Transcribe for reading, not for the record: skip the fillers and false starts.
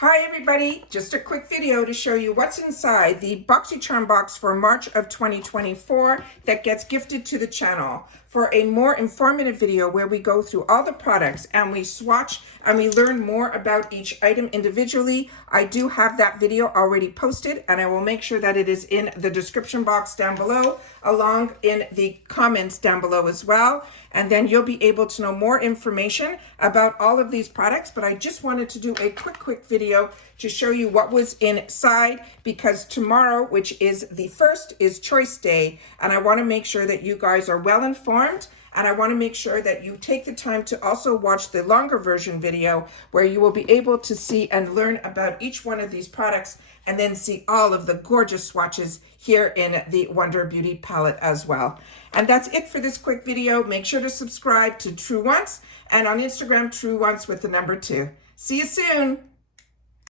Hi everybody, just a quick video to show you what's inside the Boxycharm box for March of 2024 that gets gifted to the channel. For a more informative video where we go through all the products and we swatch and we learn more about each item individually, I do have that video already posted and I will make sure that it is in the description box down below, along in the comments down below as well. And then you'll be able to know more information about all of these products. But I just wanted to do a quick video to show you what was inside, because tomorrow, which is the 1st, is Choice Day, and I want to make sure that you guys are well informed, and I want to make sure that you take the time to also watch the longer version video where you will be able to see and learn about each one of these products and then see all of the gorgeous swatches here in the Wonder Beauty palette as well. And that's it for this quick video. Make sure to subscribe to Truewants, and on Instagram, Truewants with the number 2. See you soon.